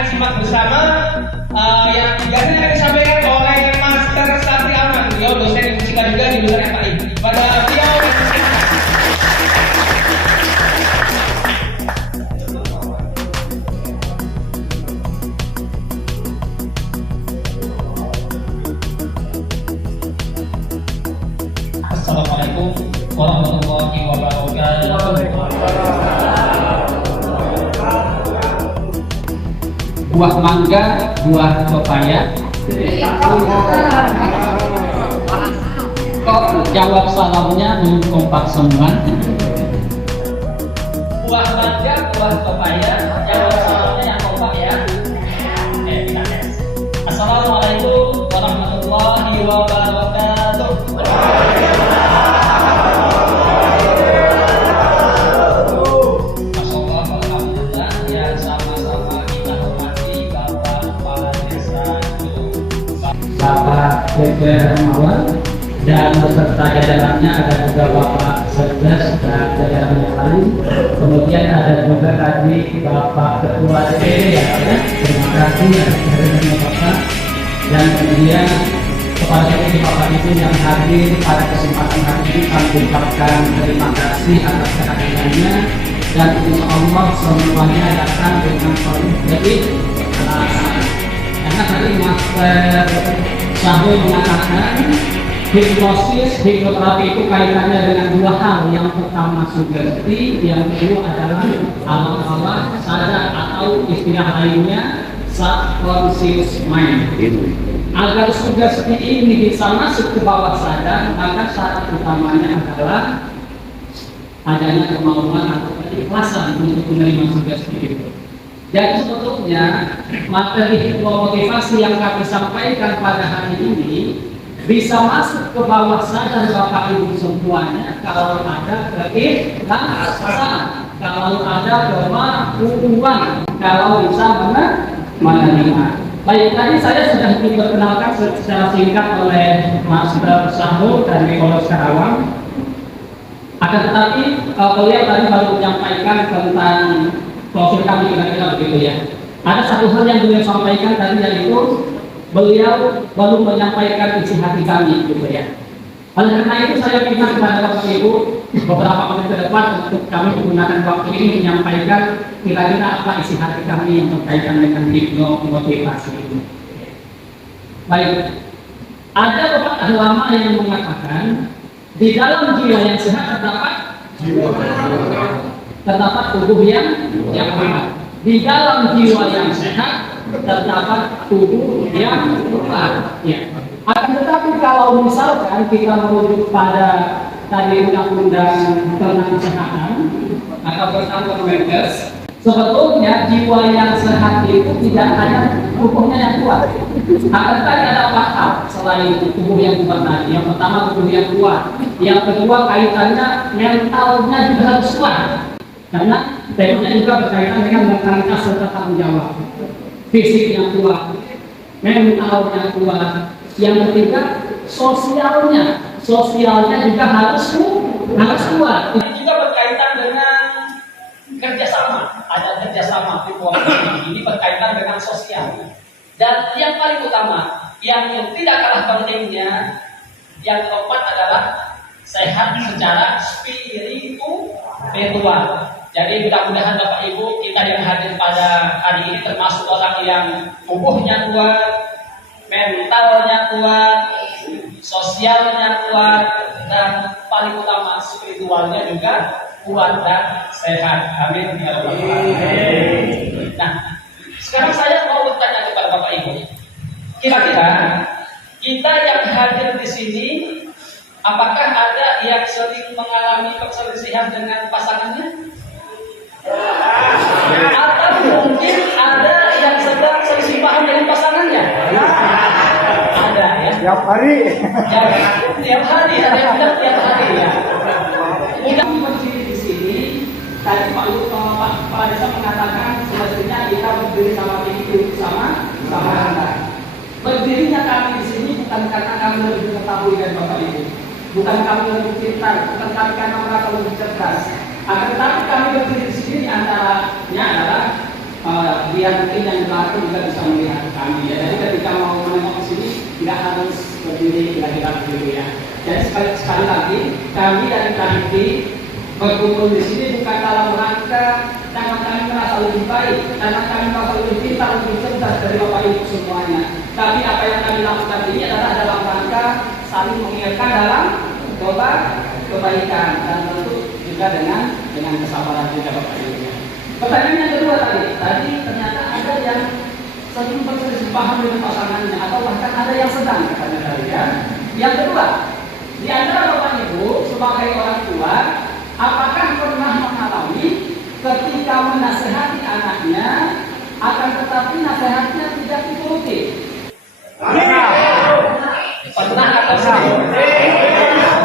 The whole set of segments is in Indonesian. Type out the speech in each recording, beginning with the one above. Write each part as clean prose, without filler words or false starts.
akan simak bersama yang tiga akan disampaikan oleh Master Satri Aman, beliau dosen ilmu fisika juga di jurusan FAI. Pada beliau yang Assalamualaikum warahmatullahi wabarakatuh. Buah mangga, buah pepaya. Kok jawab salamnya belum kompak semua? Buah mangga, buah pepaya. Jawab salamnya yang kompak ya. Kita tes. Assalamualaikum warahmatullahi wabarakatuh. Bapak Dr. Mawar dan beserta jajarannya, ada juga Bapak Serdas dan jajaran yang lain. Kemudian ada juga tadi Bapak Ketua DPD ya, terima kasih atas Bapak. Dan kemudian kepada Bapak Ibu yang hadir pada kesempatan hari ini, kami ucapkan terima kasih atas kehadirannya dan insya Allah semuanya datang dengan penuh karena tadi Master Syahrul mengatakan hipnosis, hipnoterapi itu kaitannya dengan dua hal. Yang pertama sugesti, yang kedua adalah alam-alam sadar atau istilah lainnya subconscious mind. Agar sugesti ini bisa masuk ke bawah sadar, maka syarat utamanya adalah adanya kemauan atau keikhlasan untuk menerima sugesti itu. Dan sebetulnya materi motivasi yang kami sampaikan pada hari ini bisa masuk ke bawah sadar Bapak Ibu semuanya kalau ada keikhlasan, kalau ada kemampuan, kalau bisa menerima. Baik, tadi saya sudah diperkenalkan secara singkat oleh Master Syahrul dari Polres Karawang. Akan tetapi beliau tadi baru menyampaikan tentang profil kami kira-kira begitu ya. Ada satu hal yang beliau sampaikan tadi, yaitu beliau baru menyampaikan isi hati kami gitu ya. Oleh karena itu saya minta kepada Bapak Ibu beberapa menit ke depan untuk kami menggunakan waktu ini menyampaikan kira-kira apa isi hati kami yang berkaitan dengan hipnomotivasi itu. Baik, ada pepatah lama yang mengatakan di dalam jiwa yang sehat terdapat tubuh yang kuat. Di dalam jiwa yang sehat terdapat tubuh yang kuat. Ya. Akan tetapi kalau misalkan kita merujuk pada tadi undang-undang tentang kesehatan atau tentang Kemenkes, sebetulnya jiwa yang sehat itu tidak hanya tubuhnya yang kuat. Akan tetapi ada empat hal selain tubuh yang kuat tadi. Yang pertama tubuh yang kuat. Yang kedua kaitannya mentalnya juga harus kuat. Karena temanya juga berkaitan dengan mentalitas serta tanggung jawab. Fisik yang kuat, mental yang kuat. Yang ketiga sosialnya juga harus kuat. Ini juga berkaitan dengan kerjasama. Ada kerjasama ini berkaitan dengan sosial. Dan yang paling utama, yang tidak kalah pentingnya, yang keempat adalah sehat secara spiritual. Jadi mudah-mudahan Bapak Ibu kita yang hadir pada hari ini termasuk orang yang tubuhnya kuat, mentalnya kuat, sosialnya kuat, dan paling utama spiritualnya juga kuat dan sehat. Amin ya rabbal alamin. Nah, sekarang saya mau bertanya kepada Bapak Ibu. Kira-kira kita yang hadir di sini, apakah ada yang sering mengalami perselisihan dengan pasangannya? Atau mungkin ada yang sedang selisih paham dengan pasangannya? Ada ya? Tiap hari. Tiap hari, ada yang bilang tiap hari ya. Mudah berdiri di sini, tadi Pak Desa mengatakan semestinya kita berdiri sama itu sama rendah. Berdirinya kami di sini bukan karena kami lebih mengetahui dari Bapak Ibu, bukan kami lebih pintar, bukan kami karena merasa lebih cerdas. Akan tetapi kami berdiri di sini antaranya adalah biar mungkin yang belakang juga bisa melihat kami ya. Jadi ketika mau menengok ke sini tidak harus berdiri kira-kira begitu ya. Jadi sekali lagi kami dari KMT berkumpul di sini bukan dalam rangka karena kami merasa lebih baik, karena kami merasa lebih pintar, lebih cerdas dari Bapak Ibu semuanya. Tapi apa yang kami lakukan ini adalah dalam rangka saling mengingatkan dalam doa kebaikan dan tentu juga dengan kesabaran juga Bapak Ibu. Pertanyaan yang kedua tadi ternyata ada yang sering berselisih paham dengan pasangannya atau bahkan ada yang sedang katanya tadi ya. Yang kedua, di antara Bapak Ibu sebagai orang tua, apakah pernah mengalami ketika menasehati anaknya akan tetapi nasihatnya tidak dituruti? Pernah atau sering?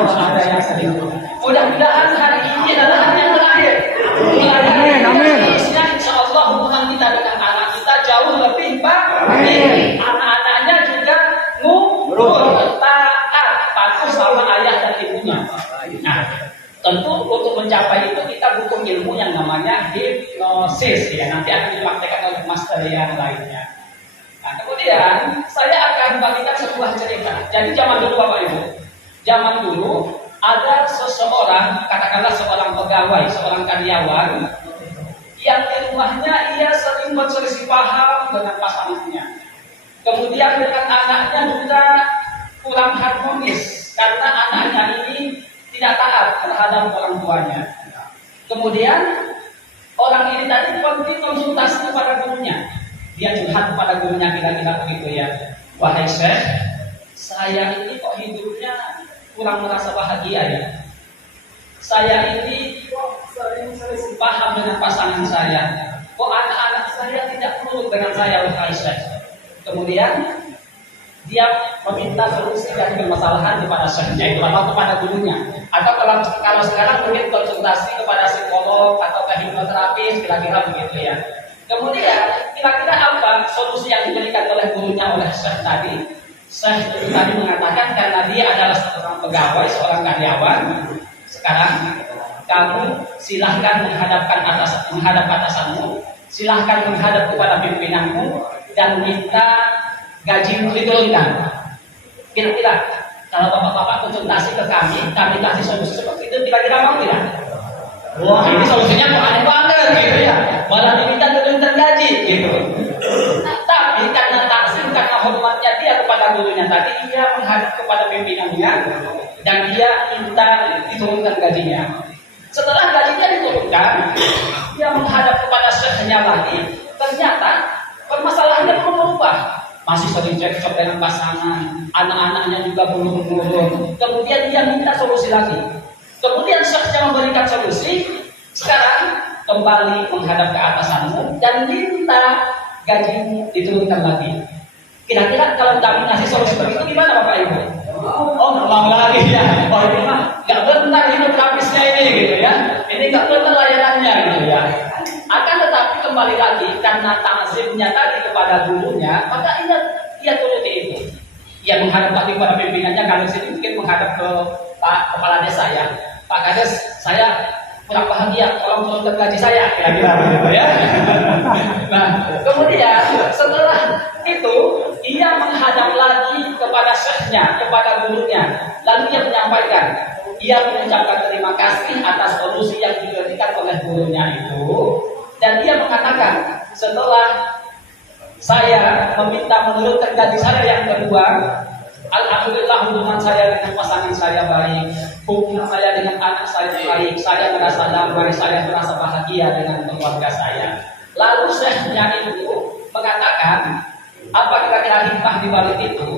Ada yang sering. Mudah-mudahan hari ini adalah hari yang terakhir. Amin. Insya Allah hubungan kita dengan anak kita jauh lebih baik. Anak-anaknya juga nurut, taat, patuh sama ayah dan ibunya. Nah, tentu untuk mencapai itu kita butuh ilmu yang namanya hipnosis ya. Nanti akan dipraktekkan oleh master yang lainnya. Nah, kemudian saya akan bagikan sebuah cerita. Jadi zaman dulu Bapak Ibu, zaman dulu ada seseorang, katakanlah seorang pegawai, seorang karyawan yang di rumahnya ia sering berselisih paham dengan pasangannya. Kemudian dengan anaknya juga kurang harmonis karena anaknya ini tidak taat terhadap orang tuanya. Kemudian orang ini tadi pergi konsultasi kepada gurunya. Dia curhat kepada gurunya kira-kira begitu ya. Wahai Syekh, saya ini kok hidupnya kurang merasa bahagia ya. Saya ini kok sering paham dengan pasangan saya. Kok anak-anak saya tidak nurut dengan saya, wahai Syekh. Kemudian dia meminta solusi dari permasalahan kepada syekhnya, itu atau kepada gurunya. Atau kalau sekarang mungkin konsultasi kepada psikolog atau hipnoterapis, kira-kira begitu ya. Kemudian kira-kira apa solusi yang diberikan oleh gurunya oleh syekh tadi? Syekh itu tadi mengatakan karena dia adalah seorang pegawai, seorang karyawan. Sekarang kamu silahkan menghadap atasanmu, silahkan menghadap kepada pimpinanmu dan minta gaji diturunkan. Kira-kira kalau bapak-bapak konsultasi ke kami kasih solusi seperti itu, kira-kira mau tidak? Wah, ini solusinya kok aneh banget gitu ya. Malah diminta turunkan gaji gitu. Nah, tapi karena taksim, karena hormatnya dia kepada gurunya tadi, dia menghadap kepada pimpinannya dan dia minta diturunkan gajinya. Setelah gajinya diturunkan, dia menghadap kepada syekhnya lagi. Ternyata permasalahannya belum berubah. Masih sering cekcok dengan pasangan, anak-anaknya juga belum menurun. Kemudian dia minta solusi lagi. Kemudian syekhnya memberikan solusi. Sekarang kembali menghadap ke atasanmu dan minta gajimu diturunkan lagi. Kira-kira kalau kami ngasih solusi begitu gimana Bapak Ibu? Oh, nggak mau lagi ya. Oh, ini mah nggak benar hidup trapisnya ini gitu ya. Ini nggak benar layanannya gitu ya. Akan tetapi kembali lagi karena takzimnya tadi kepada gurunya, maka ia turuti itu. Ia menghadap lagi kepada pimpinannya. Kalau sini mungkin menghadap ke Pak Kepala Desa ya. Pak Kades, saya kurang bahagia, tolong turunkan gaji saya, kira-kira begitu ya. Nah, kemudian setelah itu ia menghadap lagi kepada syekhnya, kepada gurunya, lalu ia menyampaikan, ia mengucapkan terima kasih atas solusi yang diberikan oleh gurunya itu, dan dia mengatakan setelah saya meminta menurunkan gaji saya yang kedua, alhamdulillah hubungan saya dengan pasangan saya baik, hubungan saya dengan anak saya baik, saya merasa damai, saya merasa bahagia dengan keluarga saya. Lalu syekhnya itu mengatakan, apa kira-kira hikmah di balik itu?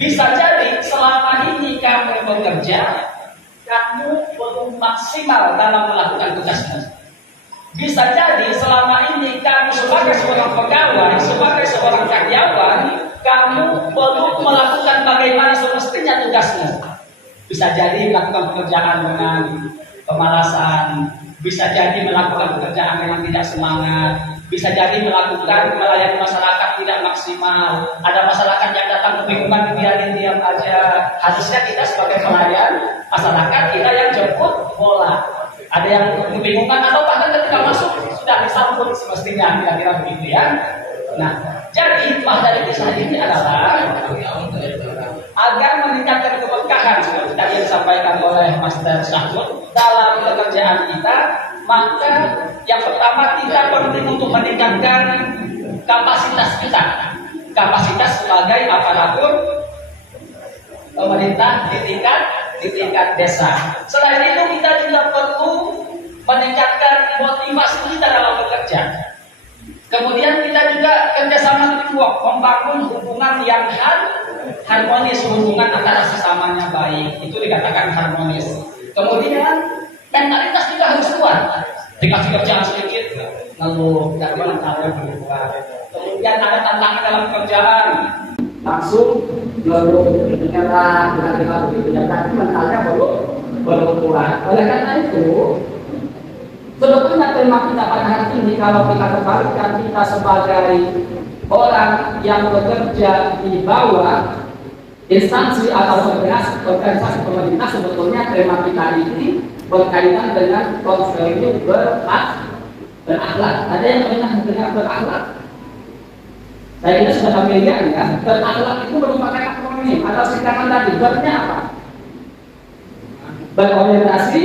Bisa jadi selama ini kamu bekerja, kamu belum maksimal dalam melakukan tugasmu. Bisa jadi selama ini kamu sebagai seorang pegawai, sebagai seorang karyawan, kamu belum melakukan bagaimana semestinya tugasmu. Bisa jadi melakukan pekerjaan dengan kemalasan, bisa jadi melakukan pekerjaan dengan tidak semangat, bisa jadi melakukan melayani masyarakat tidak maksimal. Ada masyarakat yang datang kebingungan, diam aja. Harusnya kita sebagai pelayan masyarakat kita yang jemput bola. Ada yang kebingungan atau bahkan ketika masuk cari sambut semestinya, kira-kira begitu ya. Nah, jadi hikmah dari kisah ini adalah agar meningkatkan keberkahan seperti tadi yang disampaikan oleh Master Syahrul dalam pekerjaan kita, maka yang pertama kita penting untuk meningkatkan kapasitas kita, kapasitas sebagai aparatur pemerintah di tingkat desa. Selain itu kita juga perlu meningkatkan motivasi kita dalam bekerja. Kemudian kita juga kerjasama teamwork, membangun hubungan yang harmonis, hubungan antara sesamanya baik, itu dikatakan harmonis. Kemudian mentalitas kita harus kuat, dikasih kerjaan sedikit, lalu tidak diantara berubah. Kemudian ada tantangan dalam pekerjaan, langsung lalu menyerah dengan begitu ya, tapi mentalnya belum kuat. Oleh karena itu, sebetulnya tema kita pada hari ini kalau kita kembalikan kita sebagai orang yang bekerja di bawah instansi atau organisasi pemerintah, sebetulnya tema kita ini berkaitan dengan konsep berakhlak. Ada yang pernah mendengar berakhlak? Saya kira sudah familiar ya. Berakhlak itu merupakan akronim atau singkatan tadi. Berarti apa? Berorientasi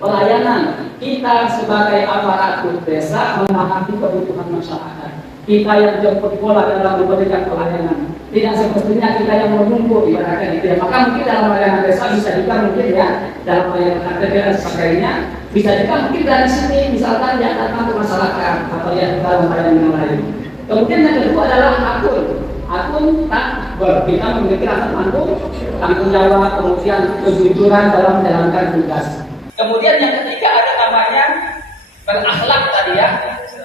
pelayanan. Kita sebagai aparatur desa memahami kebutuhan masyarakat. Kita yang jemput bola dalam memberikan pelayanan. Tidak semestinya kita yang menunggu ibaratnya gitu ya. Maka mungkin dalam pelayanan desa bisa juga mungkin ya dalam pelayanan KTP dan sebagainya bisa juga mungkin dari sini misalkan yang datang ke masyarakat atau yang dalam pelayanan yang lain. Kemudian yang kedua adalah akun takbir. Kita memiliki rasa tanggung jawab, kemudian kejujuran dalam menjalankan tugas. Kemudian yang ketiga ada namanya berakhlak tadi ya.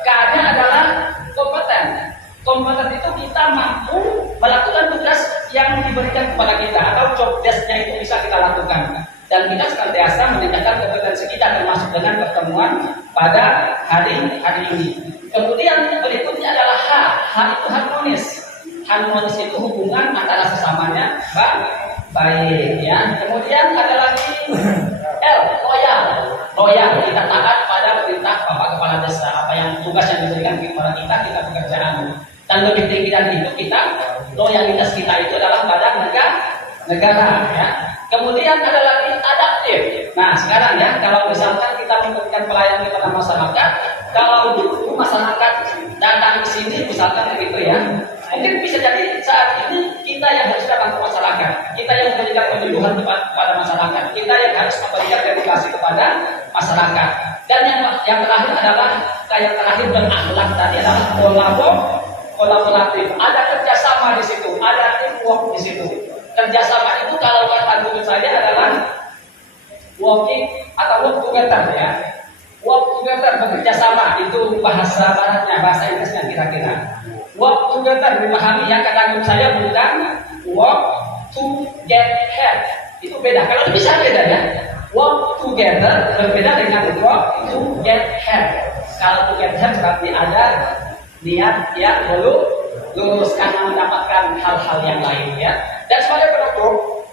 K-nya adalah kompeten. Kompeten itu kita mampu melakukan tugas yang diberikan kepada kita atau job desk-nya itu bisa kita lakukan. Dan kita senantiasa meningkatkan kompetensi kita termasuk dengan pertemuan pada hari ini. Kemudian berikutnya adalah H. H itu harmonis. Harmonis itu hubungan antara sesamanya baik ya. Kemudian ada lagi L, loyal. Loyal, kita taat pada perintah Bapak Kepala Desa. Apa yang tugas yang diberikan kepada kita pekerjaan. Dan lebih tinggi dari itu loyalitas kita itu adalah pada negara ya. Kemudian ada lagi adaptif. Nah sekarang ya, kalau misalkan kita memberikan pelayanan kepada masyarakat, kalau dulu masyarakat datang ke sini misalkan begitu ya, mungkin bisa jadi saat ini kita yang harus datang ke masyarakat, kita yang memberikan penyuluhan kepada masyarakat, kita yang harus memberikan edukasi kepada masyarakat. Dan yang terakhir adalah yang terakhir berakhlak tadi adalah kolaboratif. Ada kerjasama di situ, ada teamwork di situ. Kerjasama itu kalau kata guru saya adalah working atau work together ya. Work together, bekerja sama, itu bahasa baratnya, bahasa Inggrisnya kira-kira. Work together dipahami ya, kata guru saya bukan work to get ahead. Itu beda, kalau bisa beda ya. Work together berbeda dengan work to get ahead. Kalau to get ahead berarti ada niat yang lurus karena mendapatkan hal-hal yang lain ya. Dan sebagai penutup,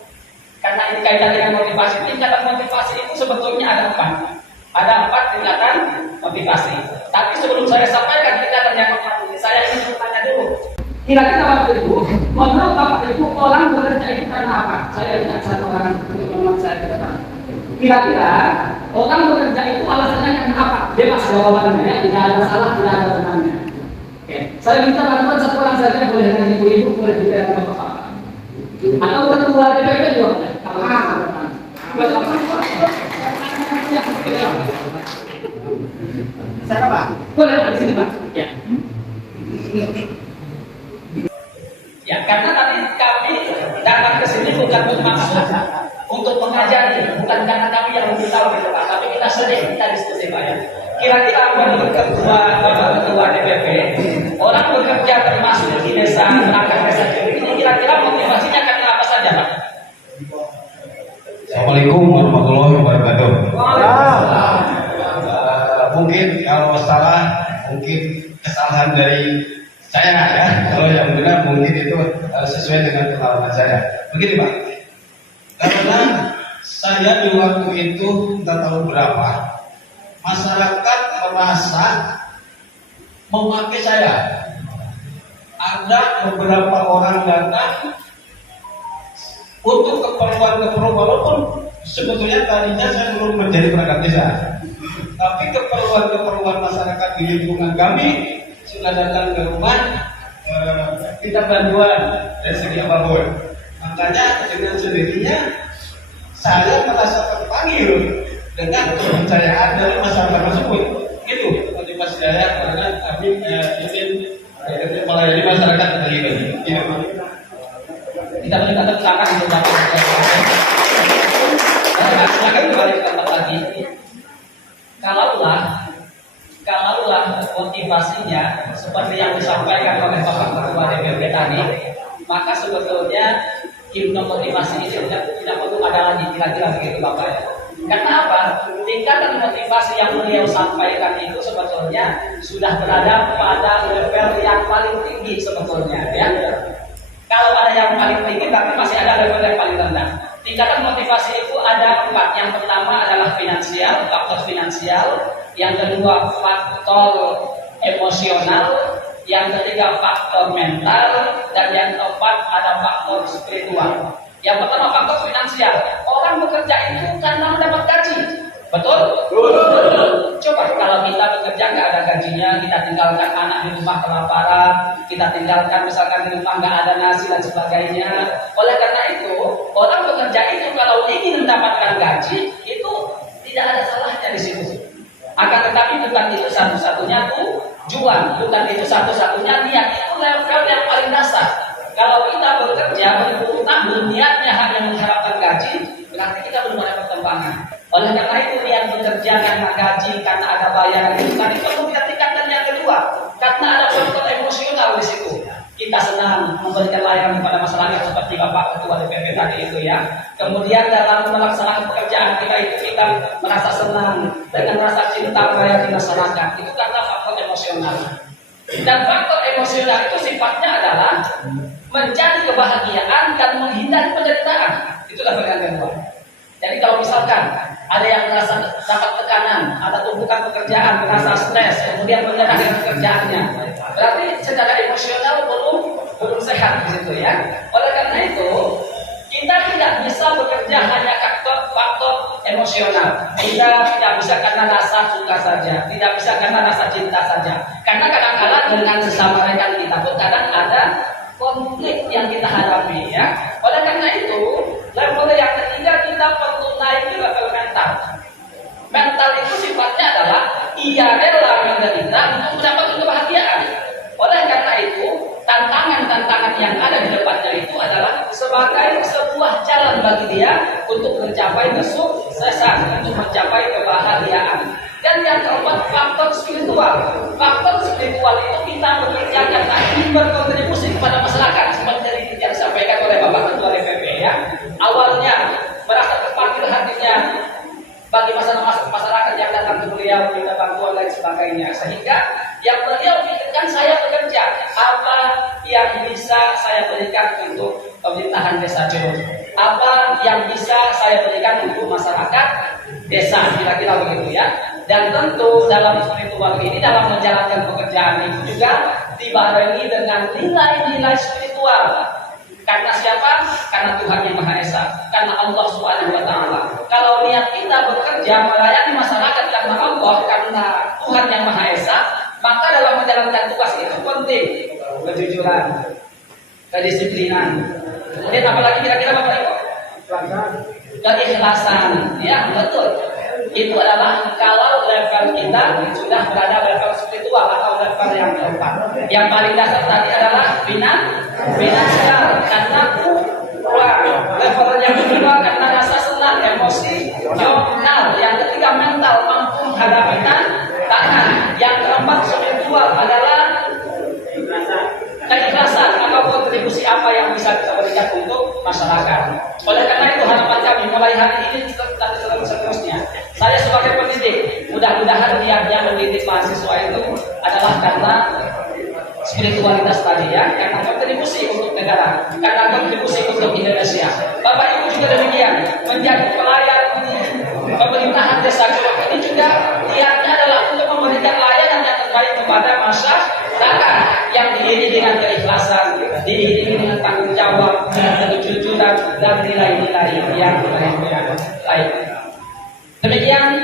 karena ini kaitan dengan motivasi, tingkatan motivasi itu sebetulnya ada 4. Ada 4 tingkatan motivasi. Tapi sebelum saya sampaikan tingkatan yang keempat ini, saya ingin bertanya dulu. Kira-kira Bapak Ibu, menurut Bapak Ibu orang bekerja itu karena apa? Saya ingat satu orang teman saya katakan. Kira-kira orang bekerja itu alasannya karena apa? Bebas jawabannya ya, tidak ada salah, tidak ada benarnya. Oke, saya minta bantuan satu orang saja, boleh dengan ibu-ibu, boleh juga dengan bapak. Atau ketua DPP juga. Saya Pak. Boleh di sini Pak. Ya. Ya, karena tadi kami datang ke sini bukan bermaksud untuk mengajari, bukan karena kami yang lebih tahu gitu Pak, tapi kita sering kita diskusi Pak ya. Kira-kira menurut ketua DPP, orang bekerja termasuk di desa, perangkat desa ini kira-kira motivasinya karena apa saja Pak? Assalamualaikum warahmatullahi wabarakatuh. Mungkin kalau salah, mungkin kesalahan dari saya ya. Kalau yang benar mungkin itu sesuai dengan pengalaman saya. Begini Pak, karena saya di waktu itu entah tahun berapa, masyarakat merasa memakai saya. Ada beberapa orang datang untuk keperluan-keperluan, walaupun sebetulnya tadinya saya belum menjadi perangkat desa, tapi keperluan-keperluan masyarakat di lingkungan kami sudah datang ke rumah, kita bantuan dari segi apapun. Makanya dengan sendirinya saya merasa terpanggil dengan kepercayaan dari masyarakat tersebut. Itu motivasi saya karena kami ingin melayani masyarakat terlibat. Kita berikan tepuk tangan untuk Bapak. Silakan kembali ke tempat lagi. Kalaulah motivasinya seperti yang disampaikan oleh Bapak Ketua DPP tadi, maka sebetulnya himne motivasi ini tidak perlu ada lagi, kira-kira begitu Bapak ya. Karena apa? Tingkatan motivasi yang beliau sampaikan itu sebetulnya sudah berada pada level yang paling tinggi sebetulnya ya. Kalau ada yang paling tinggi, tapi masih ada level yang paling rendah. Tingkatan motivasi itu ada 4. Yang pertama adalah finansial, faktor finansial. Yang kedua faktor emosional. Yang ketiga faktor mental. Dan yang keempat ada faktor spiritual. Yang pertama faktor finansial. Orang bekerja itu karena mendapat gaji. Betul? Coba kalau kita bekerja nggak ada gajinya, kita tinggalkan anak di rumah kelaparan, kita tinggalkan misalkan di rumah nggak ada nasi dan sebagainya. Oleh karena itu, orang bekerja itu kalau ingin mendapatkan gaji, itu tidak ada salahnya di situ. Akan tetapi bukan itu satu-satunya tujuan, bukan itu satu-satunya niat. Itu level yang paling dasar. Kalau kita bekerja berpuluh tahun niatnya hanya mengharapkan gaji, berarti kita belum ada perkembangan. Oleh karena itu niat bekerja karena gaji, karena ada bayaran itu tadi perlu kita tingkatkan. Yang kedua, karena ada faktor emosional di situ. Kita senang memberikan layanan kepada masyarakat seperti Bapak Ketua DPP tadi itu ya. Kemudian dalam melaksanakan pekerjaan kita itu kita merasa senang dengan rasa cinta melayani masyarakat. Itu karena faktor emosional. Dan faktor emosional itu sifatnya adalah mencari kebahagiaan dan menghindari penderitaan. Itulah yang kedua. Jadi kalau misalkan ada yang merasa dapat tekanan, ada tumpukan pekerjaan, merasa stres, kemudian menyerah dengan pekerjaannya, berarti secara emosional belum sehat di situ ya. Oleh karena itu, kita tidak bisa bekerja hanya faktor emosional. Kita tidak bisa karena rasa suka saja, tidak bisa karena rasa cinta saja. Karena kadang-kadang dengan sesama rekan kita pun kadang ada konflik yang kita hadapi ya. Oleh karena itu, level yang ketiga kita perlu naik di level mental. Mental itu sifatnya adalah ia rela menderita untuk mendapatkan kebahagiaan. Oleh karena itu, tantangan-tantangan yang ada di depannya itu adalah sebagai sebuah jalan bagi dia untuk mencapai kesuksesan, untuk mencapai kebahagiaan. Dan yang keempat, faktor spiritual. Faktor spiritual itu kita bekerja karena ingin berkontribusi kepada masyarakat seperti yang disampaikan oleh Bapak Ketua DPP ya. Awalnya merasa terpanggil hatinya bagi masyarakat yang datang ke beliau, minta bantuan dan sebagainya, sehingga yang beliau pikirkan saya bekerja apa yang bisa saya berikan untuk pemerintahan desa Curug, apa yang bisa saya berikan untuk masyarakat desa, kira-kira begitu ya. Dan tentu dalam spiritual ini, dalam menjalankan pekerjaan itu juga dibarengi dengan nilai-nilai spiritual. Karena siapa? Karena Tuhan yang Maha Esa, karena Allah Subhanahu wa Ta'ala. Kalau niat kita bekerja melayani masyarakat karena Allah, karena Tuhan yang Maha Esa, maka dalam menjalankan tugas itu penting kejujuran, kedisiplinan. Kemudian apalagi kira-kira Bapak Ibu? Keikhlasan. Ya, betul. Itu adalah kalau level kita sudah berada level spiritual atau level yang keempat. Yang paling dasar tadi adalah finansial karena uang. Level yang kedua karena rasa senang, emosi, emosional. Yang ketiga mental, mampu menghadapi tantangan. Yang keempat spiritual adalah keikhlasan atau kontribusi apa yang bisa kita berikan untuk masyarakat. Oleh karena itu harapan kami mulai hari ini dan seterusnya, saya sebagai pendidik, mudah-mudahan niatnya mendidik mahasiswa itu adalah karena spiritualitas tadi ya, karena kontribusi untuk negara, karena kontribusi untuk Indonesia. Bapak Ibu juga demikian, menjadi pelayan pemerintahan desa Curug ini juga niatnya adalah untuk memberikan masa zakat yang diiringi dengan keikhlasan, diiringi dengan tanggung jawab, kejujuran dan nilai-nilai yang lain. Demikian